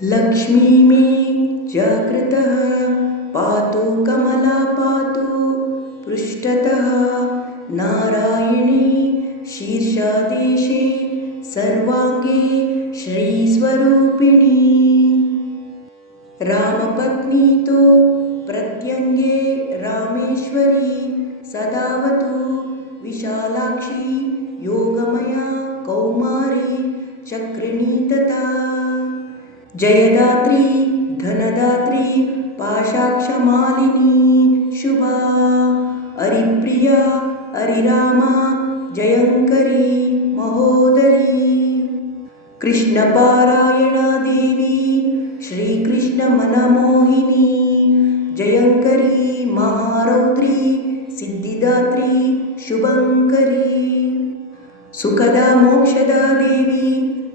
लक्ष्मी मे जागृतः पातु कमला पातु पृष्ठतः नारायणी शीर्षादेशे सर्वाङ्गे श्रीस्वरूपिणी। रामपत्नीतो प्रत्यङ्गे रामेश्वरी सदावतु विशालाक्षी योगमया कौमारी चक्रिणी तथा जयदात्री धनदात्री पाशाक्षमालिनी शुभा अरिप्रिया अरिरामा जयङ्करी महोदरी। कृष्णपारायणा देवी श्रीकृष्णमनमोहिनी जयङ्करी महारौद्री सिद्धिदात्री शुभङ्करी सुखदा मोक्षदा देवी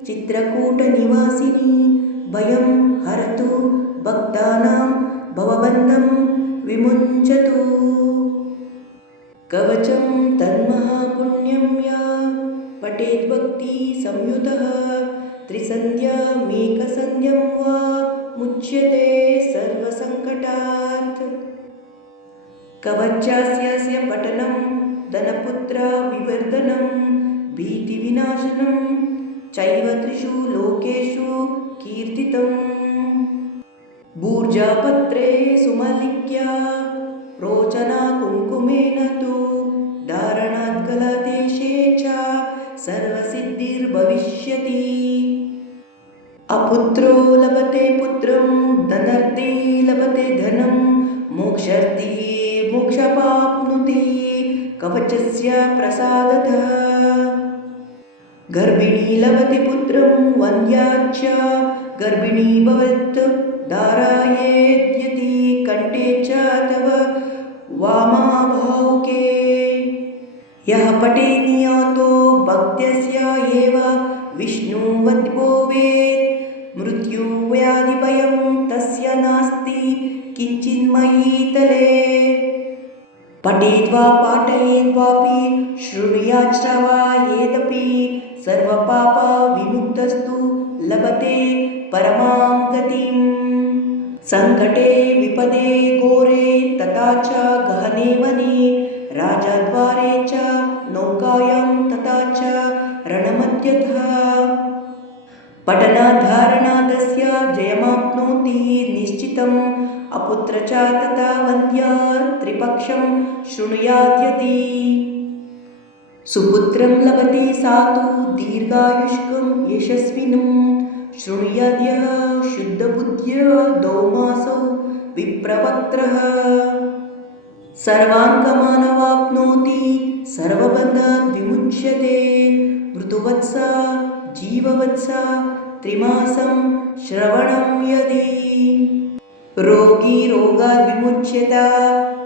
चित्रकूटनिवासिनी भयं हरतु भक्तानां भवबन्धं विमुञ्चतु। कवचं तन्महापुण्यं या पठेद्भक्तिसंयुतः त्रिसन्ध्यामेकसन्ध्यं वा मुच्यते सर्वसङ्कटात्। कवचास्यस्य पठनं धनपुत्रविवर्धनं भीतिविनाशनं चैव त्रिषु लोकेषु कीर्तितम्। भूर्जापत्रे सुमलिक्या रोचना कुङ्कुमेन तु धारणाद्गलदेशे च सर्वसिद्धिर्भविष्यति। अपुत्रो लभते पुत्रं धनर्थे लभते धनं मोक्षार्थी मोक्षपाप्नुते कवचस्य प्रसादतः गर्भिणी लभते पुत्रं वन्द्याच्च गर्भिणी भवत् धारायेद्यति कण्ठे च तव वामाभावके। यः पठे नियातो भक्त्यस्य एव विष्णुवद्भोवेत्, मृत्युव्याधिभयं तस्य नास्ति किञ्चिन्मयीतले। पठेद्वा पाठयेद्वापि सर्व पाप विमुक्तस्तु लभते परमां गतिम्। सङ्कटे विपदे घोरे तथा च गहने वने राजद्वारे च नौकायां तथा च रणमध्यतः पठनाधारणादस्य जयमाप्नोति निश्चितम् अपुत्र च तथा वन्द्या त्रिपक्षं शृणुयाद्यति। सुपुत्रं लभते सा तु दीर्घायुष्कं यशस्विनं। शृणुयाद्यः शुद्धबुद्ध्य दौमासौ विप्रवक्त्रः। सर्वाङ्गमानवाप्नोति सर्वबन्धात् विमुच्यते मृतुवत्सा जीववत्सा त्रिमासं श्रवणं यदि रोगी रोगात् विमुच्यत,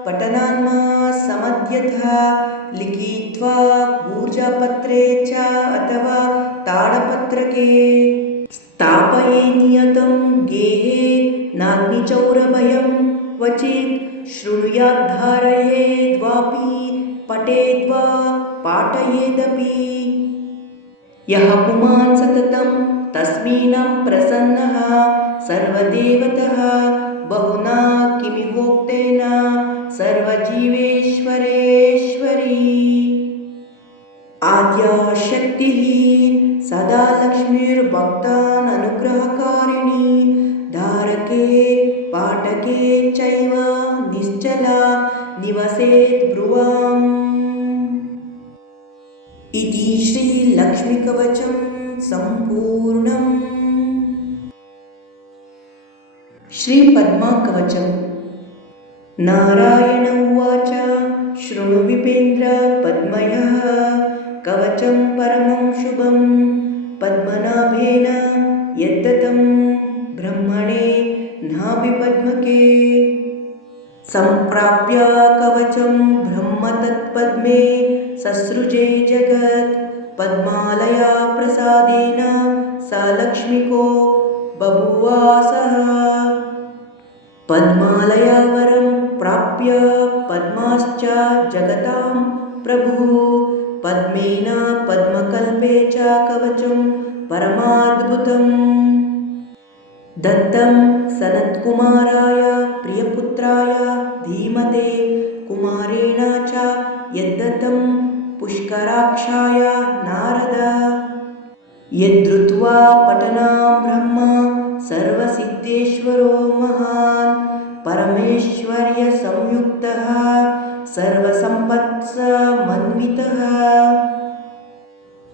पठनान्मा समध्यतः लिखित्वा ऊर्जापत्रे च अथवा ताडपत्रके। स्थापये नियतं गेहे, नाग्निचौरभयं क्वचित् शृणुयाद्धारयेद्वापि पठेद्वा, पाठयेदपि। यः पुमान् सततं तस्मिन्नं प्रसन्नः सर्वदेवतः। बहुना किमिहोक्तेन सर्वजीवेश्वरेश्वरी। आद्याशक्तिः सदा लक्ष्मीर्भक्तान् अनुग्रहकारिणी धारके पाठके चैव निश्चला निवसेत् ब्रुवाम्। इति श्रीलक्ष्मीकवचं सम्पूर्णम्। श्रीपद्माकवचं। नारायण उवाच शृणु विपेन्द्र पद्मयः। कवचं परमं शुभं पद्मनाभेन यद्दतं ब्रह्मणे नाभिपद्मके। सम्प्राप्य कवचं ब्रह्म तत्पद्मे ससृजे जगत् पद्मालया प्रसादेन स लक्ष्मिको बभुवासः पद्मालयावरं प्राप्य पद्माश्च जगतां प्रभुः। पद्मेन पद्मकल्पे च कवचं परमाद्भुतम्। दत्तं सनत्कुमाराय प्रियपुत्राय धीमते कुमारेण च यद्दत्तं पुष्कराक्षाय नारद। यद्धृत्वा पठनां ब्रह्म सर्वसिद्धेश्वरो महान्। परमेश्वर्यसंयुक्तः सर्वसम्पत्समन्वितः।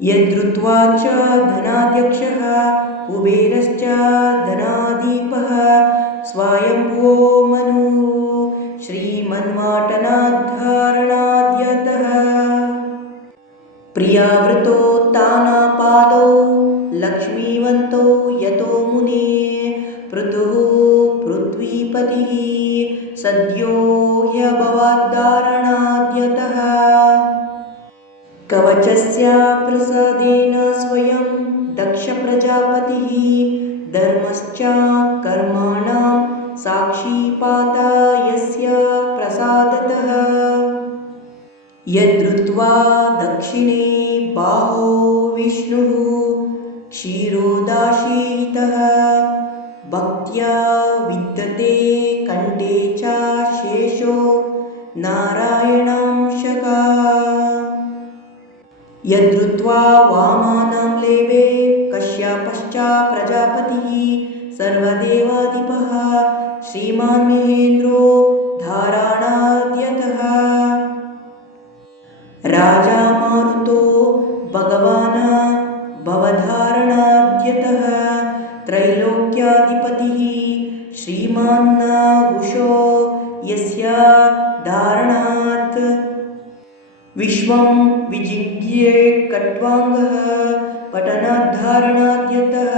यद्धृत्वा च धनाध्यक्षः कुबेरश्च धनाधिपः स्वायम्भो पृथ्वीपतिः सद्यो ह्यभवद्धारणाद्यतः। कवचस्य प्रसादेन स्वयं दक्षप्रजापतिः। धर्मश्च कर्माणां साक्षीपात यस्य प्रसादतः। यद्धृत्वा दक्षिणे बाहो विष्णुः क्षीरोदाशीतः भक्त्या विद्यते कण्ठे च शेषो नारायणांशका यद्धृत्वा वामानां लेवे कश्यपश्च प्रजापतिः सर्वदेवाधिपः श्रीमान् महेन्द्रो धाराणाद्यतः। राजा मारुतो भगवान् भवधारणाद्यतः त्रैलोक्याधिपतिः विश्वं विजिज्ञे कट्वाङ्गः, पठनाद्धारणाद्यतः,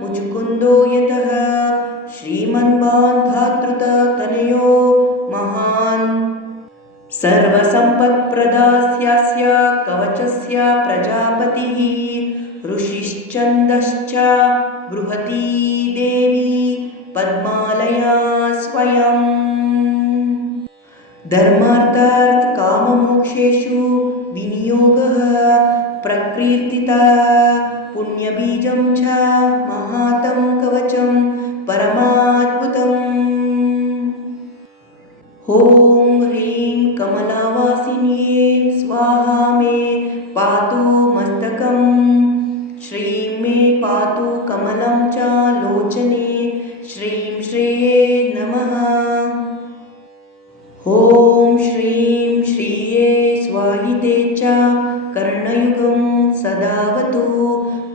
मुचुकुन्दो यतः श्रीमन्बान्धातृततनयो महान्। सर्वसम्पत्प्रदास्यास्य कवचस्य प्रजापतिः ऋषिश्चन्दश्च बृहती देवी पद्मालया स्वयम् धर्मार्थार्थकाममोक्षेषु विनियोगः, प्रकीर्तितः, पुण्यबीजं च महातं कवचं परमाद्भुतम्। ॐ ह्रीं कमलावासिन्ये स्वाहा मे पातु मस्तकं श्रीं मे पातु कमलं च लोचने श्रीं श्रेये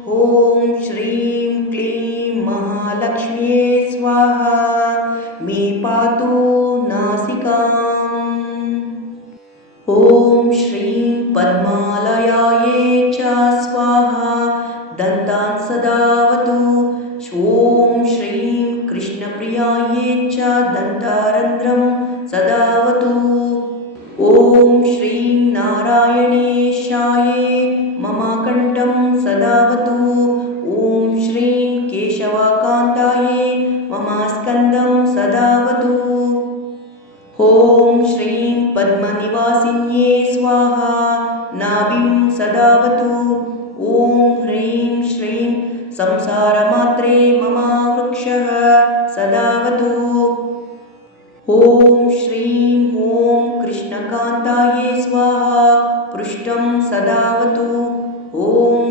ॐ श्रीं क्लीं महालक्ष्म्ये स्वाहा। मे पातु नासिकाम्। ॐ श्रीं पद्मालयायै च स्वाहा। दन्तान् सदावतु। ॐ श्रीं कृष्णप्रियायै च दन्तारन्ध्रं सदावतु केशवकान्तायै मम स्कन्दं सदावतु। ॐ श्रीं पद्मनिवासिन्ये स्वाहा नाभिं सदावतु। ॐ ह्रीं श्रीं संसारमात्रे मम वृक्षः सदावतु। ॐ श्रीं ॐ कृष्णकान्तायै स्वाहा पृष्ठं सदावतु। ॐ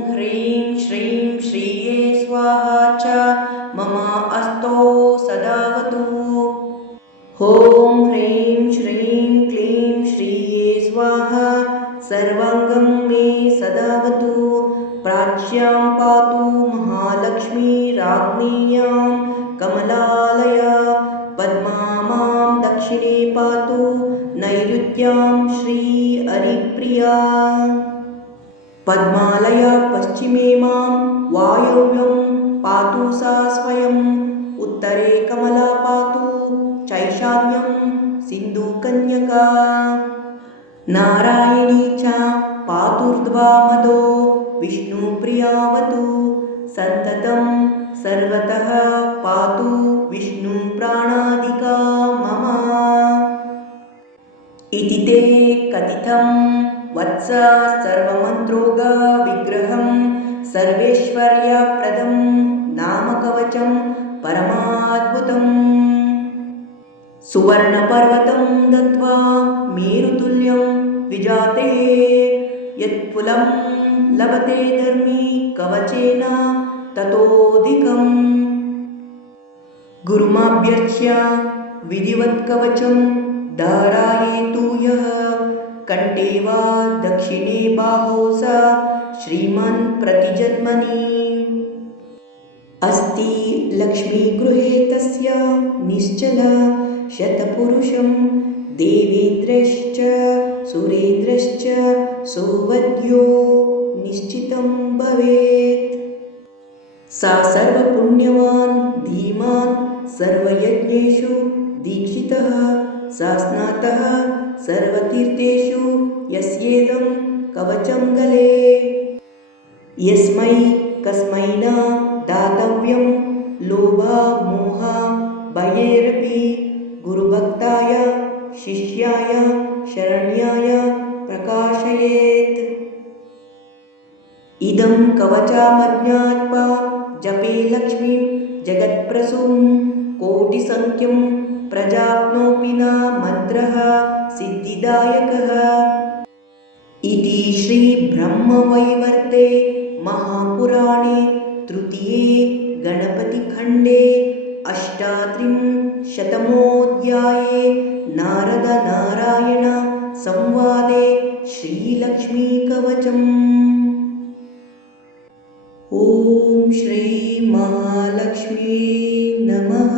सर्वाङ्गं मे सदावतु प्राच्यां पातु महालक्ष्मी राज्ञीयां कमलालया पद्मा मां दक्षिणे पातु नैऋत्यां श्री हरिप्रिया। पद्मालया पश्चिमे मां वायव्यं पातु सा स्वयम् उत्तरे कमला पातु चैशान्यं सिन्धुकन्यका। नारायणी पातुर्ध्वा मदो विष्णुप्रियावतु सन्ततं सर्वतः पातु विष्णुप्राणादिका मम। इति ते कथितं वत्स सर्वमन्त्रोगविग्रहं सर्वेश्वर्यप्रदं नामकवचं परमाद्भुतम्। सुवर्णपर्वतं दत्त्वा मेरुतुल्यं विजाते यत्फुलं लभते धर्मी कवचेन ततोऽधिकम्। गुरुमाभ्यर्च्य विधिवत्कवचं धारायेतु यः कण्ठे वा दक्षिणे बाहौ स श्रीमन् प्रतिजन्मनि। अस्ति लक्ष्मीगृहे तस्य निश्चल शतपुरुषं देवेन्द्रश्च सुरेन्द्रश्च सौवद्यो निश्चितं भवेत्। सा सर्वपुण्यवान् धीमान् सर्वयज्ञेषु दीक्षितः सा स्नातः सर्वतीर्थेषु यस्येदं कवचं गले। यस्मै कस्मै न दातव्यं लोभामोहा भयैरपि गुरुभक्ताय शिष्याय शरण्याय प्रकाशयेत्। इदं कवचामज्ञात्वा जपे लक्ष्मीं जगत्प्रसूं कोटिसङ्ख्यं प्रजाप्नोऽपि न मन्त्रः सिद्धिदायकः। इति श्रीब्रह्मवैवर्ते महापुराणे तृतीये गणपतिखण्डे अष्टात्रिंशतमोऽध्याये नारदनारायण संवादे श्रीलक्ष्मीकवचम् ॐ श्रीमहालक्ष्मी नमः